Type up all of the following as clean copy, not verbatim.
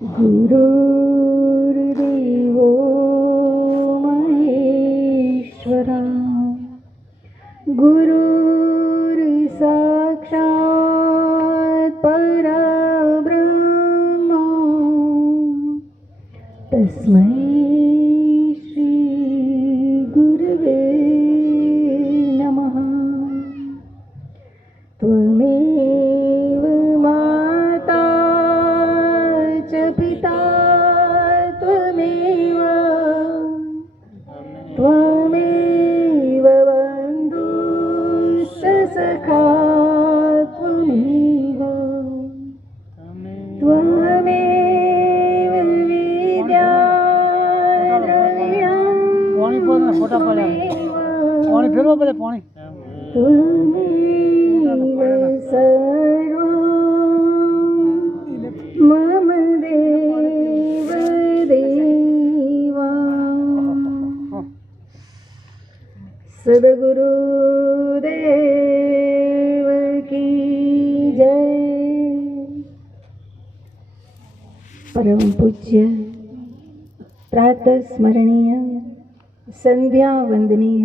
गुरुर्देवो महेश्वरा गुरुर्साक्षात् परब्रह्म तस्मै श्री गुरवे नमः। त्वमेव माता च पिता त्वमेव बन्धुश्च सखा त्वमेव विद्या त्वमेव सर्वं मम देव देवा। सद्गुरुदेव की जय। परम पूज्य प्रातः स्मरणीय संध्या वंदनीय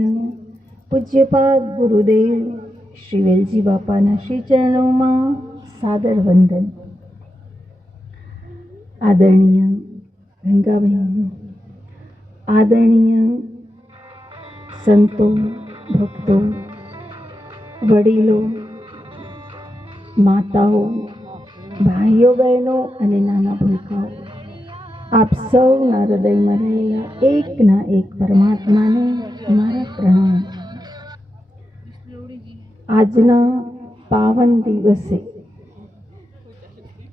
पूज्यपाद गुरुदेव श्री वेलजी बापाना श्री चरणों सादर वंदन। आदरणीय गंगाबेन, आदरणीय संतो, भक्तों, वडीलो, माताओं, भाईओ बहनों अने नाना भूलकाओ, आप सौना हृदयमां रहेला एक ना एक परमात्माने मारा प्रणाम। आजना पावन दिवसे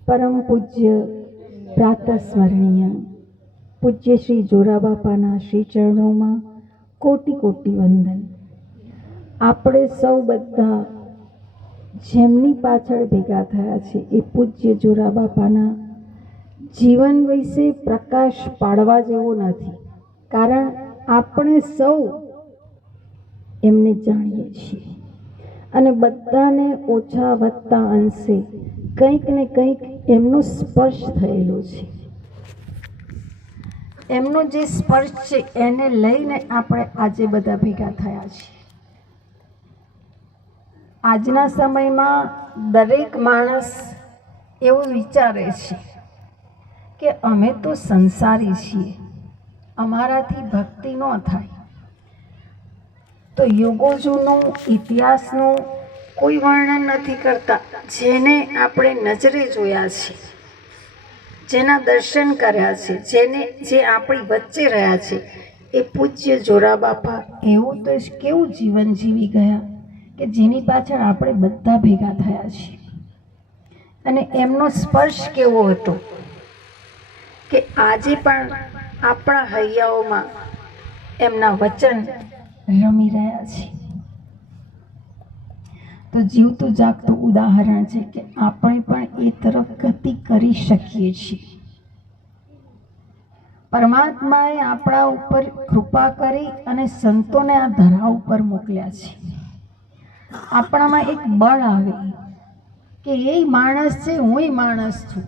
परम पूज्य प्रातः स्मरणीय पूज्य श्री जोराबापाना श्री चरणों कोटि कोटि वंदन। આપણે સૌ બધા જેમની પાછળ ભેગા થયા છે એ પૂજ્ય જોરાબાપાના જીવન વિશે પ્રકાશ પાડવા જેવો નથી, કારણ આપણે સૌ એમને જાણીએ છીએ અને બધાને ઓછા વધતા અંશે કંઈક ને કંઈક એમનો સ્પર્શ થયેલો છે। એમનો જે સ્પર્શ છે એને લઈને આપણે આજે બધા ભેગા થયા છીએ। આજના સમયમાં દરેક માણસ એવું વિચારે છે કે અમે તો સંસારી છીએ, અમારાથી ભક્તિ ન થાય। તો યુગો જૂનું ઇતિહાસનું કોઈ વર્ણન નથી કરતા, જેને આપણે નજરે જોયા છે, જેના દર્શન કર્યા છે, જે આપણી વચ્ચે રહ્યા છે, એ પૂજ્ય જોરાબાપા એવું તો કેવું જીવન જીવી ગયા કે જેની પાછળ આપણે બધા ભેગા થયા છીએ। અને એમનો સ્પર્શ કેવો હતો કે આજે પણ આપણા હૈયાઓમાં એમના વચન રમી રહ્યા છે। તો જીવતું જાગતું ઉદાહરણ છે કે આપણે પણ એ તરફ ગતિ કરી શકીએ છીએ। પરમાત્માએ આપણા ઉપર કૃપા કરી અને સંતોને આ ધરા ઉપર મોકલ્યા છે। આપણામાં એક બળ આવે કે એ માણસ છે, હું માણસ છું।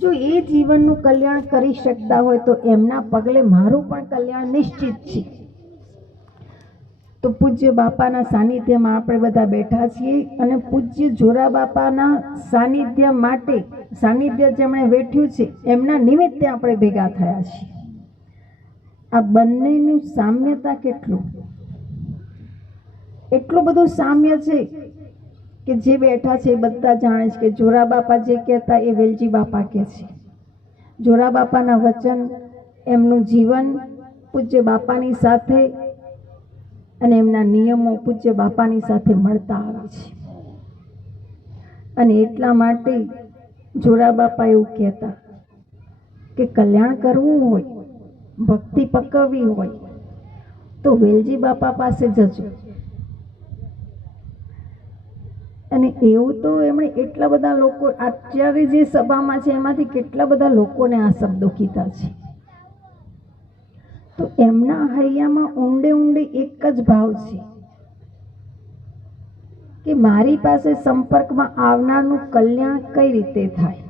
જો એ જીવનનું કલ્યાણ કરી શકતા હોય તો એમના પગલે મારું પણ કલ્યાણ નિશ્ચિત છે। તો પૂજ્ય બાપાના સાનિધ્યમાં આપણે બધા બેઠા છીએ અને પૂજ્ય જોરાબાપાના સાનિધ્ય જેમણે વેઠ્યું છે એમના નિમિત્તે આપણે ભેગા થયા છીએ। આ બંનેનું સામ્યતા એટલું બધું સામ્ય છે કે જે બેઠા છે એ બધા જાણે છે કે જોરાબાપા જે કહેતા એ વેલજી બાપા કહે છે। જોરાબાપાના વચન, એમનું જીવન પૂજ્ય બાપાની સાથે અને એમના નિયમો પૂજ્ય બાપાની સાથે મળતા આવે છે। અને એટલા માટે જોરાબાપા એવું કહેતા કે કલ્યાણ કરવું હોય, ભક્તિ પકવવી હોય તો વેલજી બાપા પાસે જજો। અને એવું તો એમણે એટલા બધા લોકો અત્યારે જે સભામાં છે એમાંથી કેટલા બધા લોકોને આ શબ્દો કીધા છે। તો એમના હૈયામાં ઊંડે ઊંડે એક જ ભાવ છે કે મારી પાસે સંપર્કમાં આવનારનું કલ્યાણ કઈ રીતે થાય।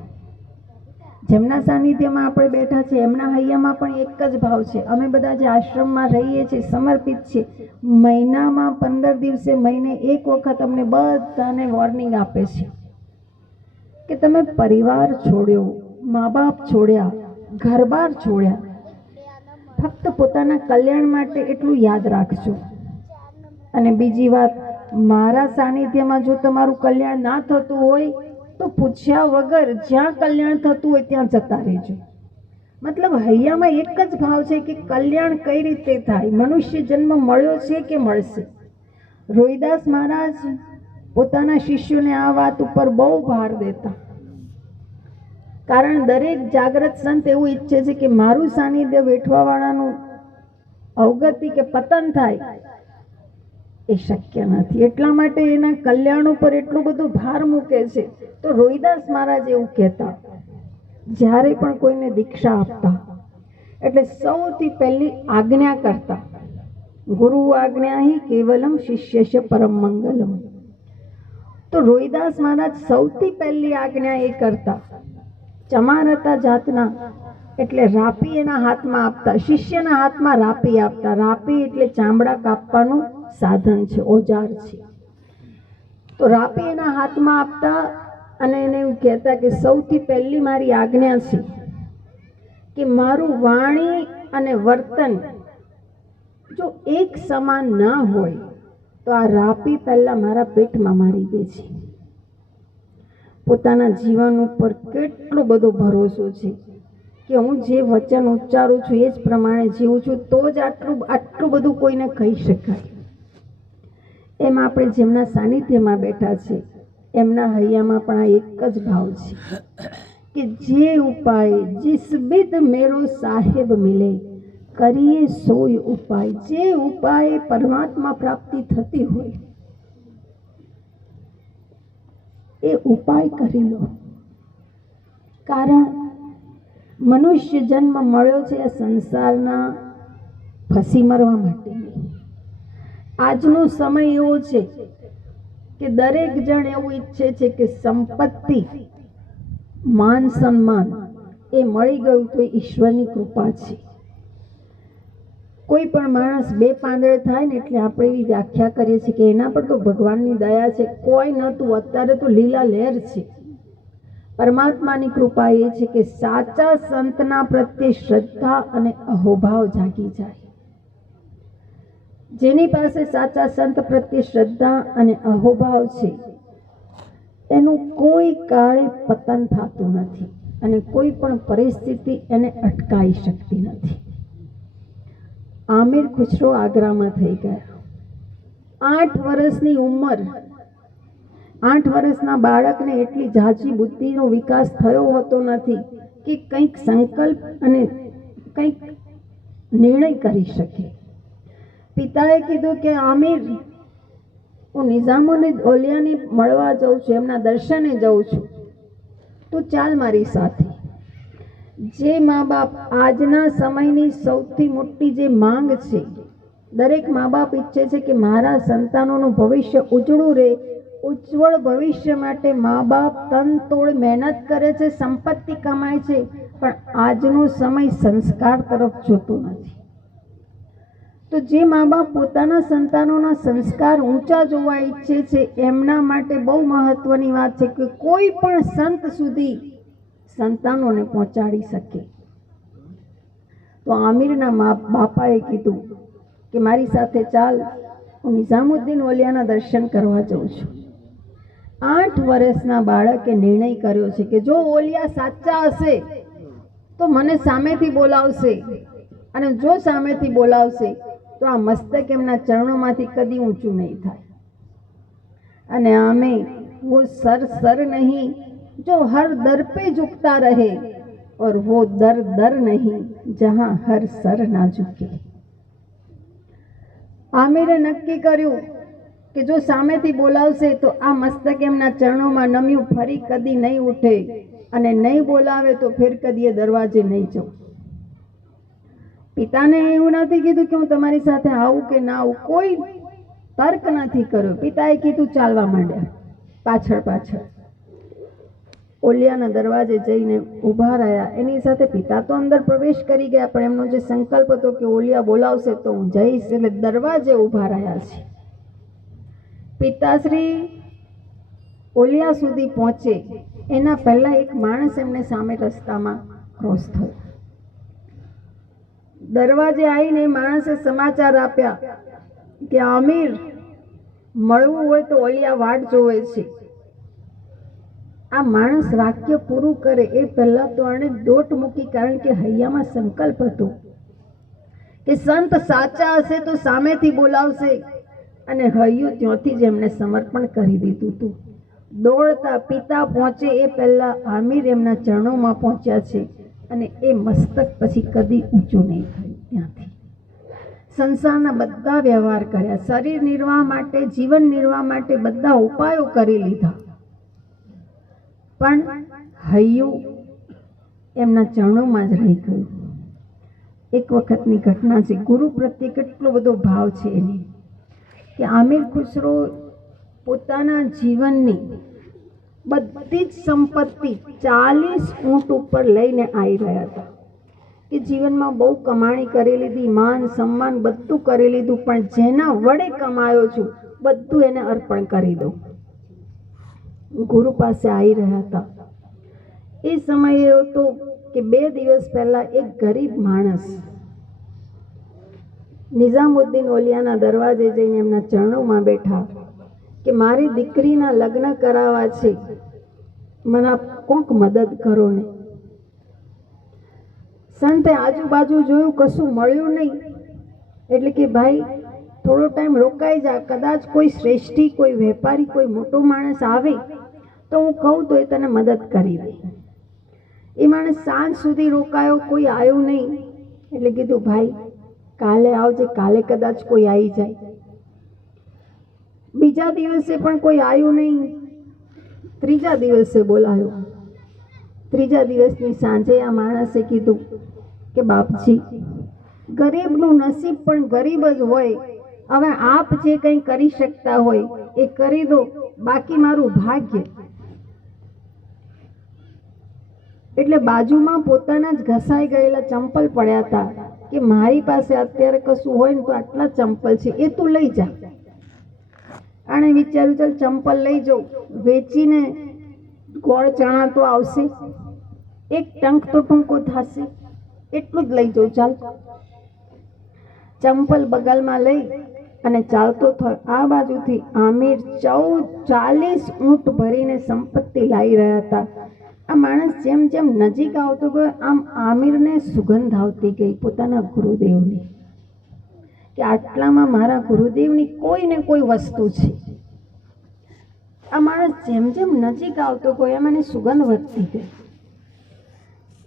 જેમના સાનિધ્યમાં આપણે બેઠા છે એમના હૈયામાં પણ એક જ ભાવ છે. અમે બધા જે આશ્રમમાં રહીએ છીએ સમર્પિત છીએ. મહિનામાં 15 દિવસે મહિને એક વખત અમને બધાને વોર્નિંગ આપે છે કે તમે પરિવાર છોડ્યો, મા બાપ છોડ્યા, ઘરબાર છોડ્યા, ફક્ત પોતાના કલ્યાણ માટે એટલું યાદ રાખજો. અને બીજી વાત, મારા સાનિધ્યમાં જો તમારું કલ્યાણ ના થતું હોય તો પૂછ્યા વગર જ્યાં કલ્યાણ થતું હોય ત્યાં જતા રહેજો. મતલબ હૈયામાં એક જ ભાવ છે કે કલ્યાણ કઈ રીતે થાય. મનુષ્ય જન્મ મળ્યો છે કે મળશે. રોહિદાસ મહારાજ પોતાના શિષ્યોને આ વાત ઉપર બહુ ભાર દેતા, કારણ દરેક જાગ્રત સંત એવું ઈચ્છે છે કે મારું સાનિધ્ય વેઠવાવાળાનું અવગતિ કે પતન થાય. એ શક્ય નથી. એટલા માટે એના કલ્યાણ ઉપર એટલું બધું ભાર મૂકે છે. તો રોહિદાસ મહારાજ એવું કહેતા, જ્યારે પણ કોઈને દીક્ષા આપતા એટલે સૌથી પહેલી આજ્ઞા કરતા, ગુરુ આજ્ઞા હિ કેવલમ શિષ્યસ્ય પરમ મંગલમ. તો રોહિદાસ મહારાજ સૌથી પહેલી આજ્ઞા એ કરતા, ચમારતા જાતના એટલે રાપી એના હાથમાં આપતા, શિષ્યના હાથમાં રાપી આપતા. રાપી એટલે ચામડા કાપવાનું સાધન છે, ઓજાર છે. તો રાપી એના હાથમાં આપતા અને એને એવું કહેતા કે સૌથી પહેલી મારી આજ્ઞા છે કે મારું વાણી અને વર્તન જો એક સમાન ના હોય તો આ રાપી પહેલા મારા પેટમાં મારી દે છે. પોતાના જીવન ઉપર કેટલો બધો ભરોસો છે કે હું જે વચન ઉચ્ચારું છું એ જ પ્રમાણે જીવું છું તો જ આટલું બધું કોઈને કહી શકાય. એમ આપણે જેમના સાનિધ્યમાં બેઠા છે એમના હૈયામાં પણ આ એક જ ભાવ છે કે જે ઉપાય जिस बिद मेरो साहेब मिले કરીએ સોય ઉપાય. જે ઉપાય પરમાત્મા પ્રાપ્તિ થતી હોય એ ઉપાય કરી લો. કારણ મનુષ્ય જન્મ મળ્યો છે આ સંસારના ફસી મરવા માટે. આજનો સમય એવો છે કે દરેક જણ એવું ઈચ્છે છે કે સંપત્તિ, માન સન્માન એ મળી ગયું તો ઈશ્વરની કૃપા છે. કોઈ પણ માણસ બે પાંદડે થાય ને એટલે આપણે એવી વ્યાખ્યા કરીએ છીએ કે એના પર તો ભગવાનની દયા છે. કોઈ નહોતું, અત્યારે તો લીલા લહેર છે. પરમાત્માની કૃપા એ છે કે સાચા સંતના પ્રત્યે શ્રદ્ધા અને અહોભાવ જાગી જાય. જેની પાસે સાચા સંત પ્રત્યે શ્રદ્ધા અને અહોભાવ છે એનું કોઈ કાળે પતન થતું નથી અને કોઈ પણ પરિસ્થિતિ એને અટકાવી શકતી નથી. આમિર ખુસરો આગ્રામાં થઈ ગયા. 8 વર્ષની ઉંમર, 8 વર્ષના બાળકને એટલી ઝાઝી બુદ્ધિનો વિકાસ થયો હોતો નથી કે કંઈક સંકલ્પ અને કંઈક નિર્ણય કરી શકે. પિતાએ કીધું કે આમિર, હું નિઝામુદ્દીન ઓલિયાને મળવા જાઉં છું, એમના દર્શને જાઉં છું, તું ચાલ મારી સાથે. જે મા બાપ આજના સમયની સૌથી મોટી જે માંગ છે, દરેક મા બાપ ઈચ્છે છે કે મારા સંતાનોનું ભવિષ્ય ઉજળું રહે. ઉજ્જવળ ભવિષ્ય માટે મા બાપ તનતોડ મહેનત કરે છે, સંપત્તિ કમાય છે, પણ આજનો સમય સંસ્કાર તરફ જોતો નથી. તો જે મા બાપ પોતાના સંતાનોના સંસ્કાર ઊંચા જોવા ઈચ્છે છે એમના માટે બહુ મહત્વની વાત છે કે કોઈ પણ સંત સુધી સંતાનોને પહોંચાડી શકે. તો આમિરના બાપાએ કીધું કે મારી સાથે ચાલ, હું નિઝામુદ્દીન ઓલિયાના દર્શન કરવા જાઉં છું. 8 વર્ષના બાળકે નિર્ણય કર્યો છે કે જો ઓલિયા સાચા હશે તો મને સામેથી બોલાવશે, અને જો સામેથી બોલાવશે તો આ મસ્તક એમના ચરણોમાંથી કદી ઊંચું નહીં થાય. અને અમે वो सर नहीं जो हर दर पे झुकता रहे और वो दर नहीं जहां हर सर ना झुके. આમિરે નક્કી કર્યું કે જો સામેથી બોલાવશે તો આ મસ્તક એમના ચરણોમાં નમ્યું, ફરી કદી નહીં ઉઠે, અને નહીં બોલાવે તો ફેર કદી એ દરવાજે નહીં જાઉં. પિતાને એવું નથી કીધું કે હું તમારી સાથે આવું કે ના આવું, કોઈ તર્ક નથી કર્યો. પિતાએ કીધું ચાલવા માંડ્યા પાછળ પાછળ. ઓલિયાના દરવાજે જઈને ઊભા રહ્યા. એની સાથે પિતા તો અંદર પ્રવેશ કરી ગયા, પણ એમનો જે સંકલ્પ હતો કે ઓલિયા બોલાવશે તો હું જઈશ, એટલે દરવાજે ઊભા રહ્યા છે. પિતાશ્રી ઓલિયા સુધી પહોંચે એના પહેલા એક માણસ એમને સામે રસ્તામાં ક્રોસ થયો. દરવાજે આવીને માણસે સમાચાર આપ્યા કે આમિર મળવું હોય તો ઓલિયા વાટ જોવે છે. આ માણસ વાક્ય પૂરું કરે એ પહેલા તો આણે દોટ મૂકી, કારણ કે હૈયામાં સંકલ્પ હતો કે સંત સાચા હશે તો સામેથી બોલાવશે, અને હૈયું ત્યાંથી જ એમને સમર્પણ કરી દીધું હતું. દોડતા પિતા પહોંચે એ પહેલા આમિર એમના ચરણોમાં પહોંચ્યા છે, અને એ મસ્તક પછી કદી ઊંચું નહીં થયું. ત્યાંથી સંસારના બધા વ્યવહાર કર્યા, શરીર નિર્વાહ માટે, જીવન નિર્વાહ માટે બધા ઉપાયો કરી લીધા, પણ હૈયું એમના ચરણોમાં જ રહી ગયું. એક વખતની ઘટના છે. ગુરુ પ્રત્યે કેટલો બધો ભાવ છે એની, કે આમિર ખુસરો પોતાના જીવનની બધી જ સંપત્તિ 40 ઊંટ ઉપર લઈને આવી રહ્યા હતા. કે જીવનમાં બહુ કમાણી કરી લીધી, માન સન્માન બધું કરી લીધું, પણ જેના વડે કમાયો છું બધું એને અર્પણ કરી દઉં. ગુરુ પાસે આવી રહ્યા હતા. એ સમયે એવો હતો કે 2 દિવસ પહેલા એક ગરીબ માણસ નિઝામુદ્દીન ઓલિયાના દરવાજે જઈને એમના ચરણોમાં બેઠા કે મારી દીકરીના લગ્ન કરાવવા છે, મને કોક મદદ કરો ને. સંતે આજુબાજુ જોયું, કશું મળ્યું નહીં. એટલે કે ભાઈ થોડો ટાઈમ રોકાઈ જા, કદાચ કોઈ શ્રેષ્ઠી, કોઈ વેપારી, કોઈ મોટો માણસ આવે તો હું કહું તો એ તને મદદ કરી દે. એ માણસ સાંજ સુધી રોકાયો, કોઈ આવ્યું નહીં. એટલે કીધું ભાઈ કાલે આવજે, કાલે કદાચ કોઈ આવી જાય. બીજા દિવસે પણ કોઈ આવ્યું નહીં. ત્રીજા દિવસે બોલાયો. ત્રીજા દિવસની સાંજે આ માણસે કીધું કે બાપજી, ગરીબનું નસીબ પણ ગરીબ જ હોય. હવે આપ જે કંઈ કરી શકતા હોય એ કરી દો, બાકી મારું ભાગ્ય. એટલે બાજુમાં પોતાના જ ઘસાઈ ગયેલા ચંપલ પડ્યા હતા કે મારી પાસે અત્યારે કશું હોય ને તો આટલા ચંપલ છે, એ તું લઈ જા. આણે વિચાર્યું ચાલ ચંપલ લઈ જાઉં, વેચીને ગોળ ચણા તો આવશે, એક ટંક તો ટૂંકો થશે, એટલું જ લઈ જાઉં ચાલ. ચંપલ બગલમાં લઈ અને ચાલતો થયો. આ બાજુથી આમિર 40 ઊંટ ભરીને સંપત્તિ લાવી રહ્યા હતા. આ માણસ જેમ જેમ નજીક આવતો ગયો, આમ આમિરને સુગંધ આવતી ગઈ પોતાના ગુરુદેવની, કે આટલામાં મારા ગુરુદેવની કોઈ ને કોઈ વસ્તુ છે. આ માણસ જેમ જેમ નજીક આવતો ગયો એમ એની સુગંધ વધતી ગઈ.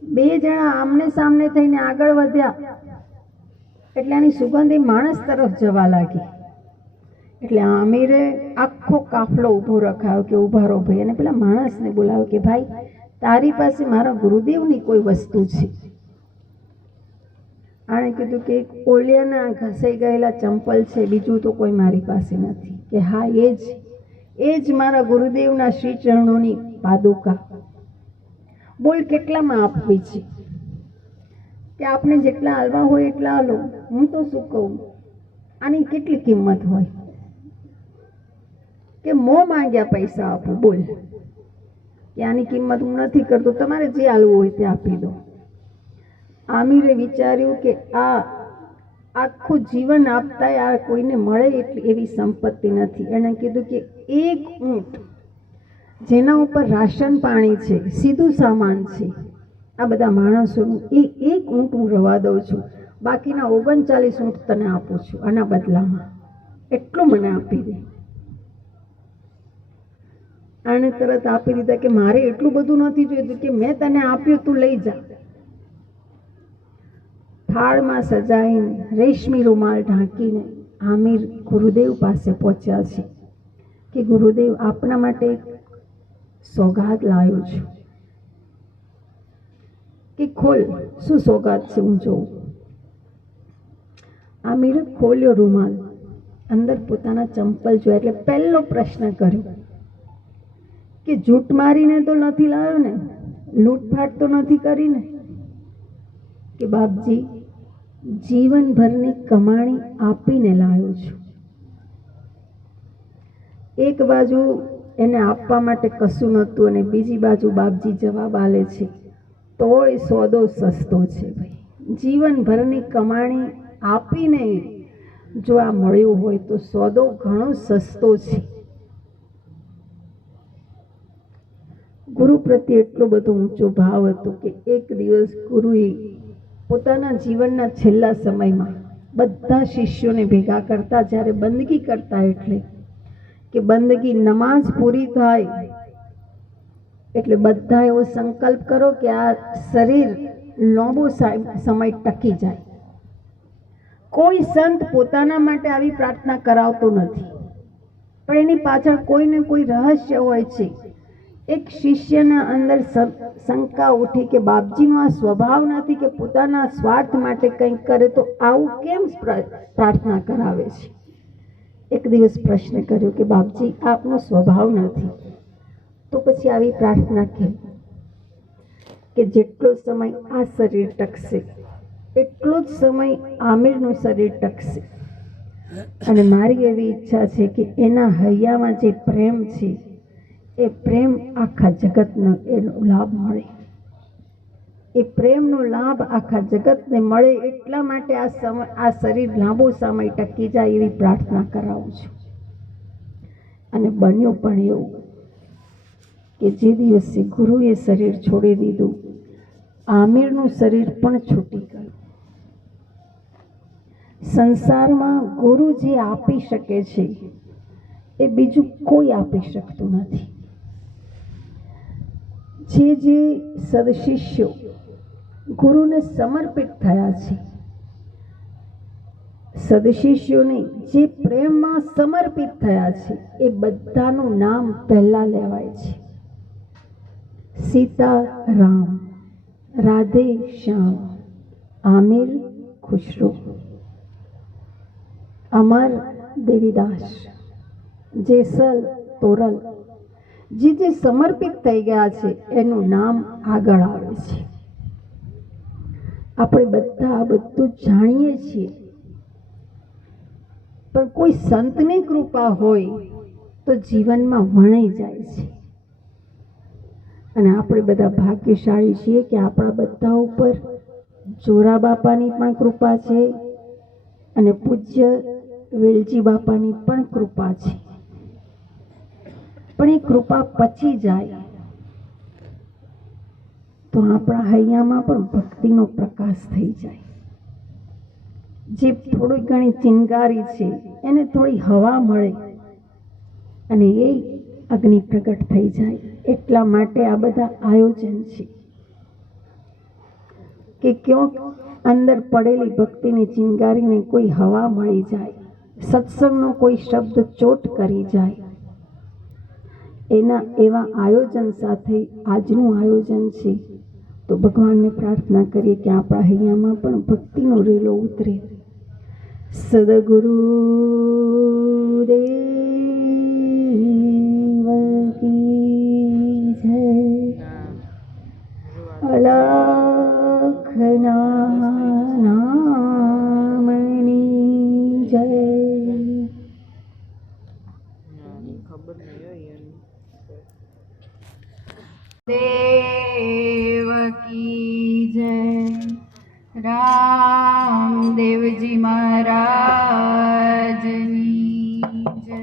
2 જણા આમને સામને થઈને આગળ વધ્યા એટલે આની સુગંધ એ માણસ તરફ જવા લાગી. એટલે આમિરે આખો કાફલો ઊભો રખાયો કે ઊભા રહો ભાઈ, અને પેલા માણસને બોલાવ્યો કે ભાઈ તારી પાસે મારા ગુરુદેવની કોઈ વસ્તુ છે. આણે કીધું કે એક ઓલિયાના ઘસાઈ ગયેલા ચંપલ છે, બીજું તો કોઈ મારી પાસે નથી. કે હા એ જ મારા ગુરુદેવના શ્રી ચરણોની પાદુકા. બોલ કેટલામાં આપવી છે? કે આપણે જેટલા હાલવા હોય એટલા હાલો, હું તો શું કહું, આની કેટલી કિંમત હોય? કે મોં માંગ્યા પૈસા આપું. બોલ કે આની કિંમત હું નથી કરતો, તમારે જે હાલવું હોય તે આપી દો. આમિરે વિચાર્યું કે આ આખું જીવન આપતા આ કોઈને મળે એટલી એવી સંપત્તિ નથી. એણે કીધું કે એક ઊંટ જેના ઉપર રાશન પાણી છે, સીધું સામાન છે, આ બધા માણસોનું, એ એક ઊંટ હું રવા દઉં છું, બાકીના 39 ઊંટ તને આપું છું આના બદલામાં, એટલું મને આપી દે. આને તરત આપી દીધા કે મારે એટલું બધું નથી જોઈતું, કે મેં તને આપ્યું તું લઈ જા. થાળમાં સજાઈને રેશમી રૂમાલ ઢાંકીને આમિર ગુરુદેવ પાસે પહોંચ્યા છે કે ગુરુદેવ આપના માટે એક સોગાદ લાવ્યો છું. કે ખોલ, શું સોગાદ છે હું જોઉં. આમિરે ખોલ્યો રૂમાલ, અંદર પોતાના ચંપલ જોયા એટલે પહેલો પ્રશ્ન કર્યો કે જૂઠ મારીને તો નથી લાવ્યો ને, લૂંટફાટ તો નથી કરીને, કે બાપજી જીવનભરની કમાણી આપીને લાવ્યો છું. એક બાજુ એને આપવા માટે કશું નહોતું અને બીજી બાજુ બાપજી જવાબ આલે છે, તોય સોદો સસ્તો છે ભાઈ. જીવનભરની કમાણી આપીને જો આ મળ્યું હોય તો સોદો ઘણો સસ્તો છે. ગુરુ પ્રત્યે એટલો બધો ઊંચો ભાવ હતો કે એક દિવસ ગુરુએ પોતાના જીવનના છેલ્લા સમયમાં બધા શિષ્યોને ભેગા કરતા, જ્યારે બંદગી કરતા, એટલે કે બંદગી નમાઝ પૂરી થાય એટલે બધા એવો સંકલ્પ કરો કે આ શરીર લાંબો સમય ટકી જાય. કોઈ સંત પોતાના માટે આવી પ્રાર્થના કરાવતો નથી, પણ એની પાછળ કોઈ ને કોઈ રહસ્ય હોય છે. એક શિષ્યના અંદર શંકા ઉઠી કે બાપજીનો આ સ્વભાવ નથી કે પોતાના સ્વાર્થ માટે કંઈક કરે, તો આવું કેમ પ્રાર્થના કરાવે છે? એક દિવસ પ્રશ્ન કર્યો કે બાપજી આપનો સ્વભાવ નથી, તો પછી આવી પ્રાર્થના કેમ? કે જેટલો સમય આ શરીર ટકશે એટલો જ સમય આમિરનું શરીર ટકશે, અને મારી એવી ઈચ્છા છે કે એના હૈયામાં જે પ્રેમ છે એ પ્રેમ આખા જગતનો એનો લાભ મળે. એ પ્રેમનો લાભ આખા જગતને મળે, એટલા માટે આ શરીર લાંબો સમય ટકી જાય એવી પ્રાર્થના કરાવું છું. અને બન્યું પણ એવું કે જે દિવસે ગુરુએ શરીર છોડી દીધું, આમિરનું શરીર પણ છૂટી ગયું. સંસારમાં ગુરુ જે આપી શકે છે એ બીજું કોઈ આપી શકતું નથી. જે સદશિષ્યો ગુરુને સમર્પિત થયા છે, સદશિષ્યોને જે પ્રેમમાં સમર્પિત થયા છે, એ બધાનું નામ પહેલા લેવાય છે. સીતા રામ, રાધે શ્યામ, આમિર ખુશરો, અમર દેવીદાસ, જેસલ તોરલ, જે સમર્પિત થઈ ગયા છે એનું નામ આગળ આવે છે. આપણે બધા આ બધું જાણીએ છીએ, પણ કોઈ સંતની કૃપા હોય તો જીવનમાં વણાઈ જાય છે. અને આપણે બધા ભાગ્યશાળી છીએ કે આપણા બધા ઉપર જોરા બાપાની પણ કૃપા છે અને પૂજ્ય વેલજી બાપાની પણ કૃપા છે. પણ એ કૃપા પચી જાય તો આપણા હૈયામાં પણ ભક્તિનો પ્રકાશ થઈ જાય. જે થોડી ઘણી ચિનગારી છે એને થોડી હવા મળે અને એ અગ્નિ પ્રગટ થઈ જાય. એટલા માટે આ બધા આયોજન છે કે ક્યાંક અંદર પડેલી ભક્તિની ચિનગારીને કોઈ હવા મળી જાય, સત્સંગનો કોઈ શબ્દ ચોટ કરી જાય, એના એવા આયોજન સાથે આજનું આયોજન છે. તો ભગવાનને પ્રાર્થના કરીએ કે આપણા હૈયામાં પણ ભક્તિનો રેલો ઉતરે. સદગુરુ દેવ કી જય. અલખના નામની જય. દેવ કી જય. રામદેવજી મહારાજની જય.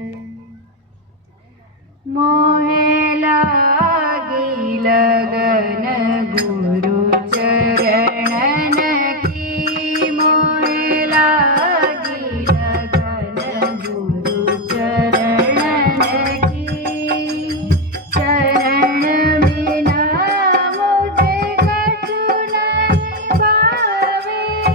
મોહે લાગી લગન ગુરુ ચરણ કી. મોહે લાગી લગન ગુરુ ચરણ કી. ચરણ बिना मुझे कछु नहीं भावे.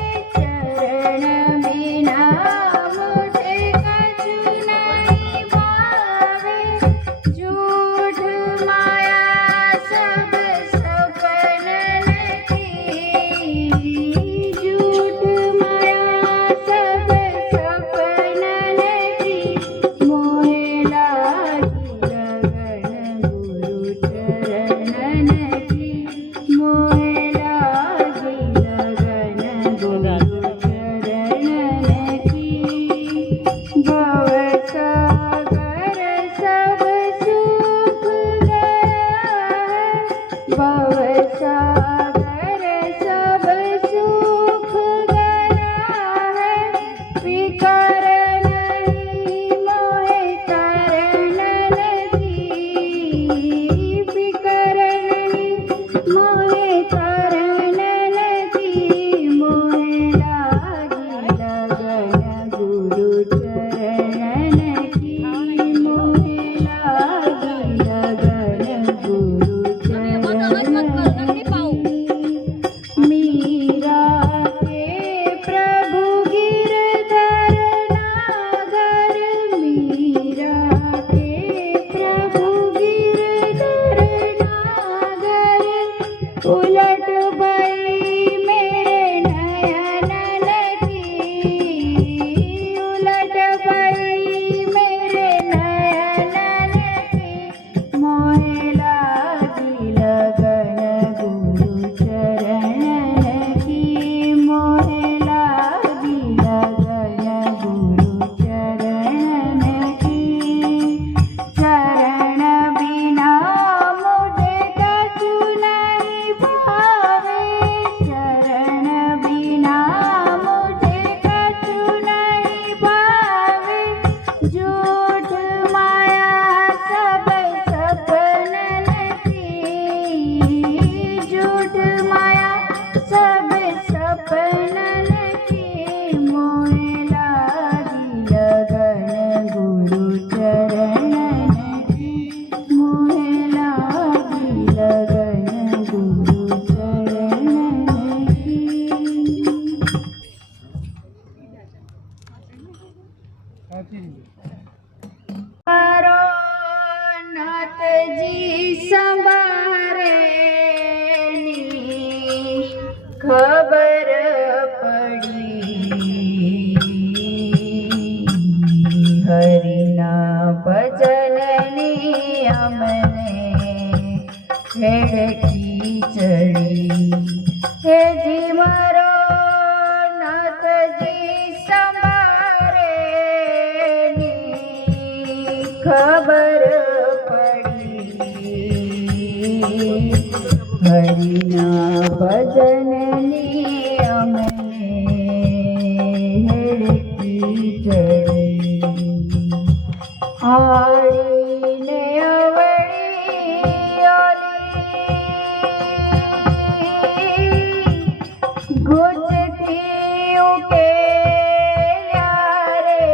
भई मेरे नयन लगी, उलट भई मेरे नयन लगी, मोहे लागी लगन गुरु चरण की, मोहे लागी लगन गुरु चरण की। चरण बिना मुझे कछु नहीं भावे, चरण बिना मुझे कछु नहीं भावे, झूठ माया सब सपनन की, झूठ माया सब सपनन की, मोहे लागी लगन गुरु चरणन की, मोहे लागी लगन गुरु चरणन की। मारो नाथजी संभारे नी खबर पड़ी, हरिना भजननी अमने हेड़की चढ़ी, हे जी मारो नाथजी संभारे नी खबर पड़ी, हरिना भजननी अमने हेड़की चढ़ी, आड़ीने अवड़ी ओली, गुजती उकेल्या रे,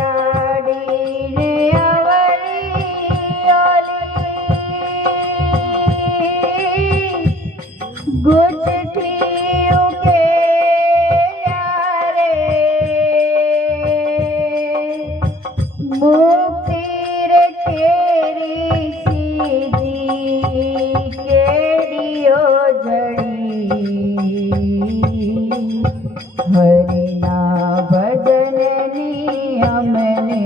आड़ीने अवड़ी ओली, गुजती उकेल्या रे, मुक्ति रे केरी सीधी केडियो जड़ी, हरिना भजननी अमने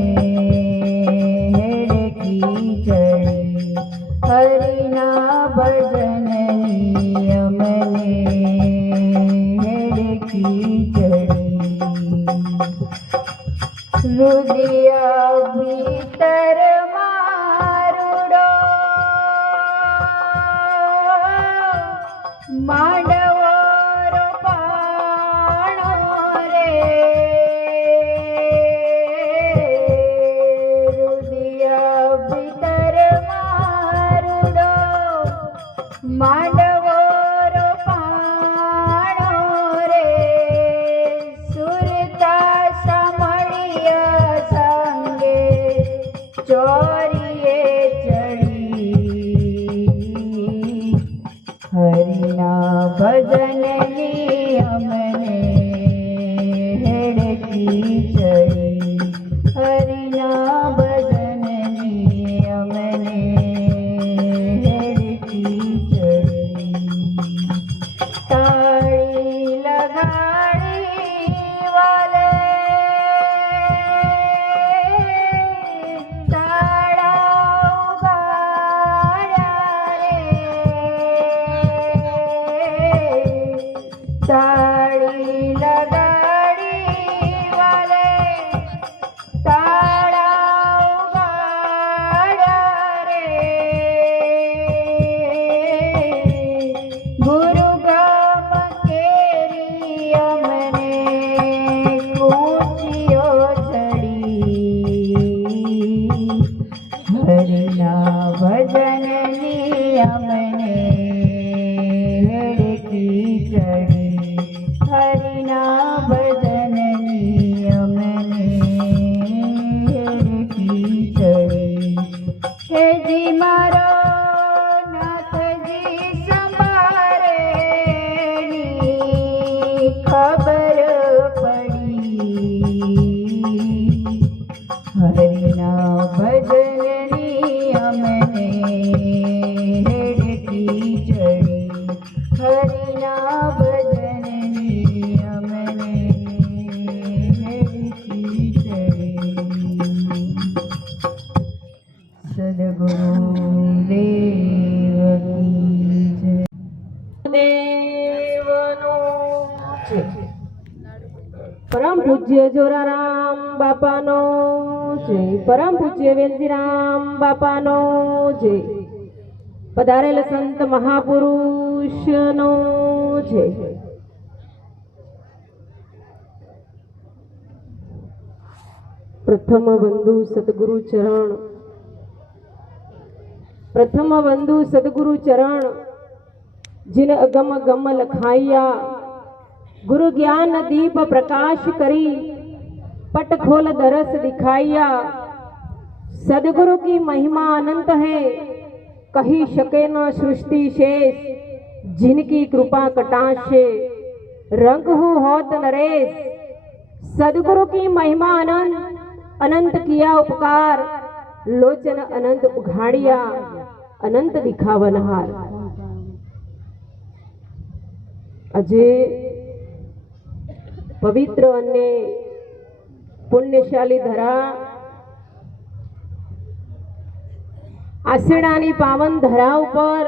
हेड़की चढ़ी, हरिना भजननी अमने हेड़की चढ़ी। रुदिया भीतर मारुड़ो मांडवो रो पाणो रे, रुदिया भीतर मारुड़ो मांडवो रो पाणो रे, सुरता समड़िया संगे चोरिए चढ़ी, हरिना भजननी अमने हेड़की चढ़ी, हरिना भजननी अमने हेड़की चढ़ी। ताड़ी लगाड़ी वाले ताड़ा उगाड़ा रे, પરમ પૂજ્ય જોરારામ બાપાનો જય, પરમ પૂજ્ય વેલજીરામ બાપાનો જય, પધારેલ સંત મહાપુરુષનો જય. પ્રથમ વંદુ સદગુરુ ચરણ, પ્રથમ વંદુ સદગુરુ ચરણ, जिन अगम गम लखाइया, गुरु ज्ञान दीप प्रकाश करी, पट खोल दरस दिखाइया. सदगुरु की महिमा अनंत है, कही सके न सृष्टि शेष, जिनकी कृपा कटाश से रंग हूँ होत नरेश. सदगुरु की महिमा अनंत, अनंत किया उपकार, लोचन अनंत उघाड़िया, अनंत दिखावनहार. આજે પવિત્ર અને પુણ્યશાળી ધરા, આષાઢાની પાવન ધરા ઉપર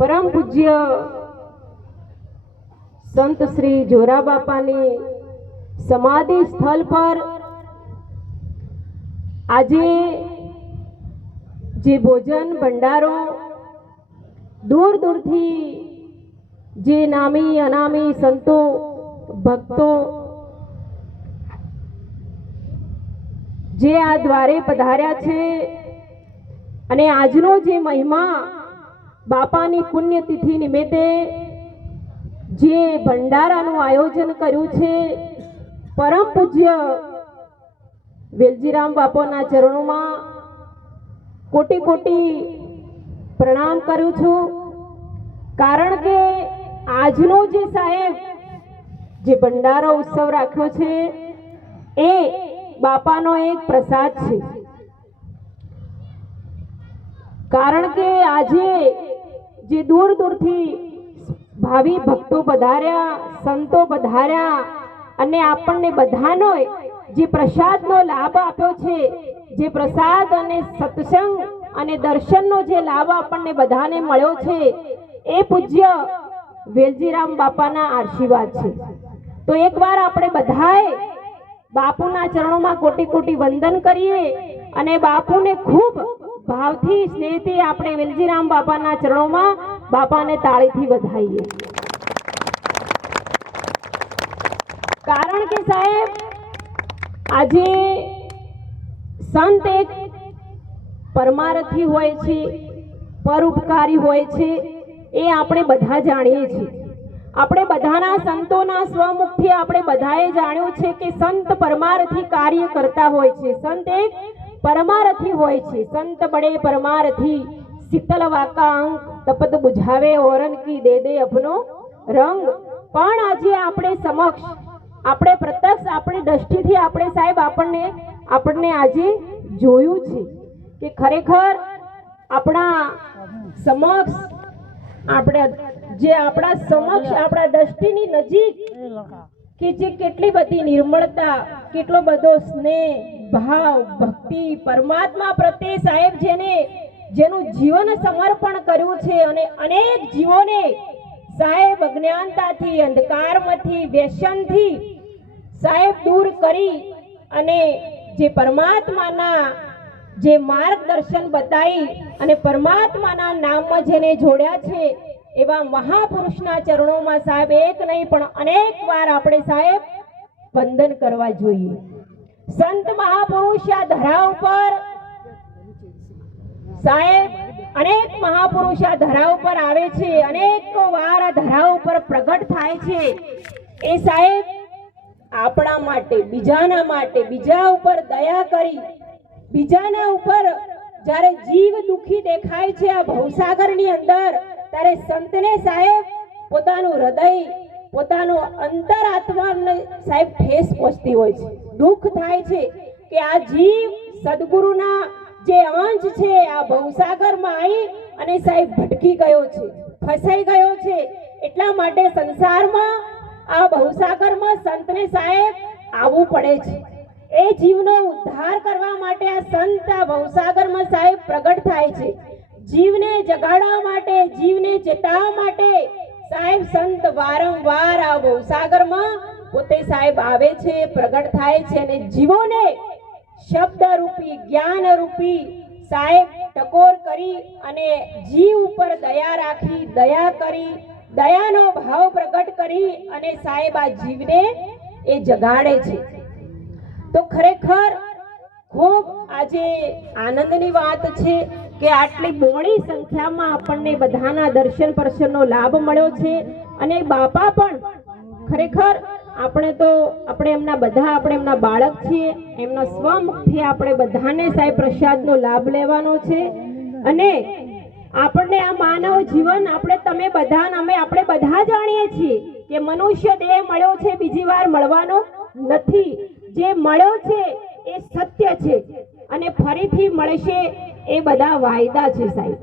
પરમ પૂજ્ય સંત શ્રી જોરા બાપાની સમાધિ સ્થળ પર આજે જે ભોજન ભંડારો दूर दूर थी जे नामी अनामी संतो भक्तो जे आ द्वारे पधार्या छे अने आजनो जे महिमा बापानी पुण्यतिथि निमित्ते जे भंडारानुं आयोजन कर्युं छे, परम पूज्य वेलजीराम बापाना चरणोमां कोटी कोटी प्रणाम करूं छूं. कारण के आजनो जे साहेब जे भंडारो उत्सव राख्यो छे ए बापानो एक प्रसाद छे. कारण के आजे जे दूर दूर थी भावी भक्तो पधार्या, संतो पधार्या अने आपणने बधानो जे प्रसादनो लाभ आप्यो छे, जे प्रसाद अने सत्संग अने दर्शननो जे लाभ आपणने बधाने मळ्यो छे ए पूज्य वेलजीराम बापाना आशीर्वाद छे. तो एक बार आपणे बधाए बापूना चरणोमां कोटी कोटी वंदन करीए अने बापूने खूब भावथी स्नेहथी आपणे वेलजीराम बापाना चरणोमां बापाने ताळीथी વધાઈએ. कारण के साहेब आजे संत एक परमार्थी होय छे, परोपकारी होय छे, ए आपणे बधा जाणीए छीए. આપણે બધાના સંતોના સ્વમુખથી આપણે બધાએ જાણ્યું છે કે સંત પરમાર્થી કાર્ય કરતા હોય છે. સંત એક પરમાર્થી હોય છે. સંત બડે પરમાર્થી, શીતલ વાકા અંક, તપત બુઝાવે ઓરન કી દે દે અપનો રંગ. પણ આજે આપણે સમક્ષ, આપણે પ્રત્યક્ષ, આપણી દ્રષ્ટિથી આપણે સાહેબ આપણને આજે જોયું છે કે ખરેખર આપણા સમક્ષ, આપણે જે આપણા સમક્ષ, આપણા દ્રષ્ટિની નજીક કે જે કેટલી બધી નિર્મળતા, કેટલો બધો સ્નેહ, ભાવ, ભક્તિ પરમાત્મા પ્રત્યે સાહેબ જેનું જીવન સમર્પણ કર્યું છે અને અનેક જીવોને સાહેબ અજ્ઞાનતાથી, અંધકારમાંથી, વ્યસનથી સાહેબ દૂર કરી અને જે પરમાત્માના જે માર્ગદર્શન બતાવી અને પરમાત્માના નામમાં જેને જોડ્યા છે એવા મહાપુરુષના ચરણોમાં સાહેબ એક નહીં પણ અનેક વાર આપણે સાહેબ વંદન કરવા જોઈએ. સંત મહાપુરુષ આ ધરા ઉપર સાહેબ અનેક મહાપુરુષ આ ધરા ઉપર આવે છે, અનેક વાર આ ધરા ઉપર પ્રગટ થાય છે. એ સાહેબ આપણા માટે, બીજાના માટે, બીજા ઉપર દયા કરી, બીજાના ઉપર જ્યારે જીવ દુખી દેખાય છે આ ભવસાગરની અંદર, ત્યારે સંતને સાહેબ પોતાનું હૃદય, પોતાનો અંતરાત્માને સાહેબ ઠેસ પહોંચતી હોય છે. દુઃખ થાય છે કે આ જીવ સદગુરુના જે અંશ છે આ ભવસાગરમાં આવી અને સાહેબ ભટકી ગયો છે, ફસાઈ ગયો છે. એટલા માટે સંસારમાં આ ભવસાગરમાં સંતને સાહેબ આવવું પડે છે. એ જીવનો ઉદ્ધાર કરવા માટે આ સંત આ ભવસાગરમાં સાહેબ પ્રગટ થાય છે. જીવને જગાડવા માટે, જીવને ચેતવવા માટે સાહેબ સંત વારંવાર આ ભવસાગરમાં પોતે સાહેબ આવે છે, પ્રગટ થાય છે અને જીવોને શબ્દરૂપી જ્ઞાનરૂપી સાહેબ ટકોર કરી અને જીવ ઉપર દયા રાખી, દયા કરી, દયાનો ભાવ પ્રગટ કરી અને સાહેબ આ જીવને એ જગાડે છે. તો ખરેખર ખૂબ આજે આનંદની વાત છે કે આટલી બહોળી સંખ્યામાં આપણને બધાના દર્શન પરશનનો લાભ મળ્યો છે. અને બાપા પણ ખરેખર આપણે એમના બાળક છીએ, એમના સ્વમુખથી આપણે બધાને સાહેબ પ્રસાદનો લાભ લેવાનો છે. અને આપણને આ માનવ જીવન આપણે બધા જાણીએ છીએ કે મનુષ્ય દેહ મળ્યો છે, બીજી વાર મળવાનો નથી. જે મળ્યો છે એ સત્ય છે અને ફરીથી મળશે એ બધા વાયદા છે સાહેબ.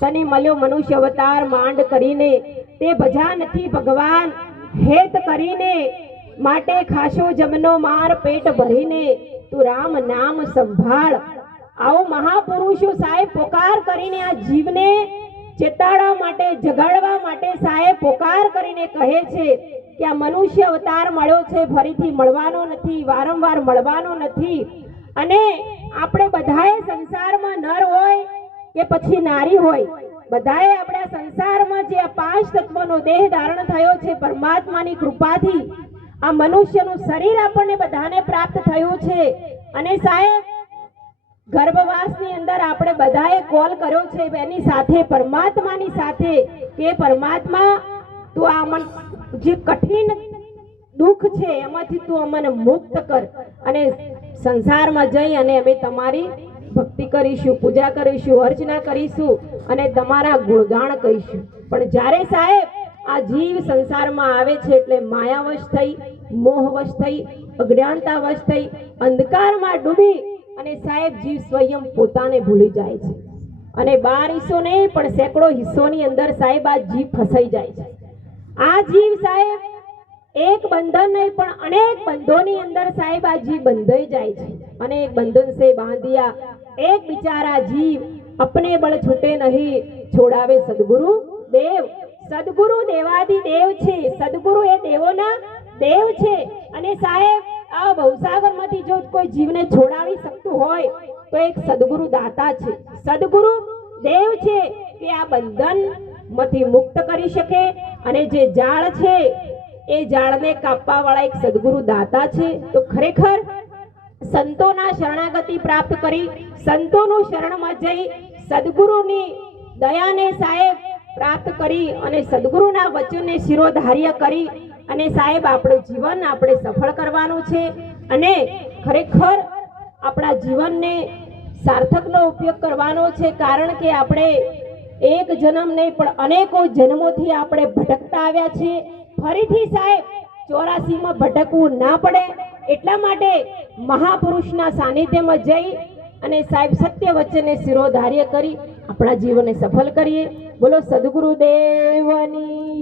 તને મળ્યો મનુષ્ય અવતાર માંડ કરીને, તે ભજા નથી ભગવાન હેત કરીને, માટે ખાશો જમનો માર પેટ ભરીને, તું રામ નામ સંભાળ. આવો મહાપુરુષો સાહેબ પોકાર કરીને આ જીવને ચેતાડવા માટે, જગાડવા માટે સાહેબ પોકાર કરીને કહે છે કે આ મનુષ્ય અવતાર મળ્યો છે, ફરીથી મળવાનો નથી, વારંવાર મળવાનો નથી. અને આપણે બધાએ સંસારમાં નર હોય કે પછી નારી હોય, બધાએ આપણા સંસારમાં જે આ પાંચ તત્વનો દેહ ધારણ થયો છે પરમાત્માની કૃપાથી, આ મનુષ્યનું શરીર આપણને બધાને પ્રાપ્ત થયું છે. અને સાહેબ ગર્ભવાસની અંદર આપણે બધાએ કોલ કર્યો છે એની સાથે, પરમાત્માની સાથે, કે પરમાત્મા તું આ જે કઠિન દુઃખ છે એમાંથી તું અમને મુક્ત કર અને સંસારમાં જઈ અને અમે તમારી ભક્તિ કરીશું, પૂજા કરીશું, અર્ચના કરીશું અને તમારા ગુણગાન કહીશું. પણ જ્યારે સાહેબ આ જીવ સંસારમાં આવે છે એટલે માયાવશ થઈ, મોહવશ થઈ, અજ્ઞાનતાવશ થઈ, અંધકારમાં ડૂબી અને સાહેબ જીવ સ્વયં પોતાને ભૂલી જાય છે. અને 12 હિસ્સો નહીં પણ સેંકડો હિસ્સોની અંદર સાહેબ આ જીવ ફસાઈ જાય છે. આ જીવ સાહેબ એક બંધન નહીં પણ અનેક બંધોની અંદર સાહેબ આ જીવ બંધાઈ જાય છે. અનેક બંધન સે બાંધિયા એક બિચારા જીવ, अपने बल छूटे नहीं छोड़ावे सदगुरु देव. સદગુરુ દેવાદી દેવ છે, સદગુરુ એ દેવોના દેવ છે. અને સાહેબ આ ભવસાગરમાંથી જો કોઈ જીવને છોડાવી શકતું હોય તો એક સદગુરુ દાતા છે, સદગુરુ દેવ છે કે આ બંધનમાંથી મુક્ત કરી શકે. અને જે જાળ છે એ જાળને કાપવા વાળા એક સદગુરુ દાતા છે. તો ખરેખર સંતોના શરણાગતિ પ્રાપ્ત કરી, સંતોનું શરણમાં જઈ, સદગુરુની દયાને સાહેબ પ્રાપ્ત કરી અને સદગુરુના વચનને શિરોધાર્ય કરી અને સાહેબ આપણું જીવન આપણે સફળ કરવાનું છે. અને ખરેખર આપણા જીવનને સાર્થકનો ઉપયોગ કરવાનો છે. કારણ કે આપણે એક જન્મ નહીં પણ અનેકો જન્મોથી આપણે ભટકતા આવ્યા છીએ. ફરીથી સાહેબ 84માં ભટકવું ના પડે એટલા માટે મહાપુરુષના સાનિધ્યમાં જઈ અને સાહેબ સત્ય વચનને શિરોધાર્ય કરી આપણા જીવનને સફળ કરીએ. બોલો સદગુરુદેવની.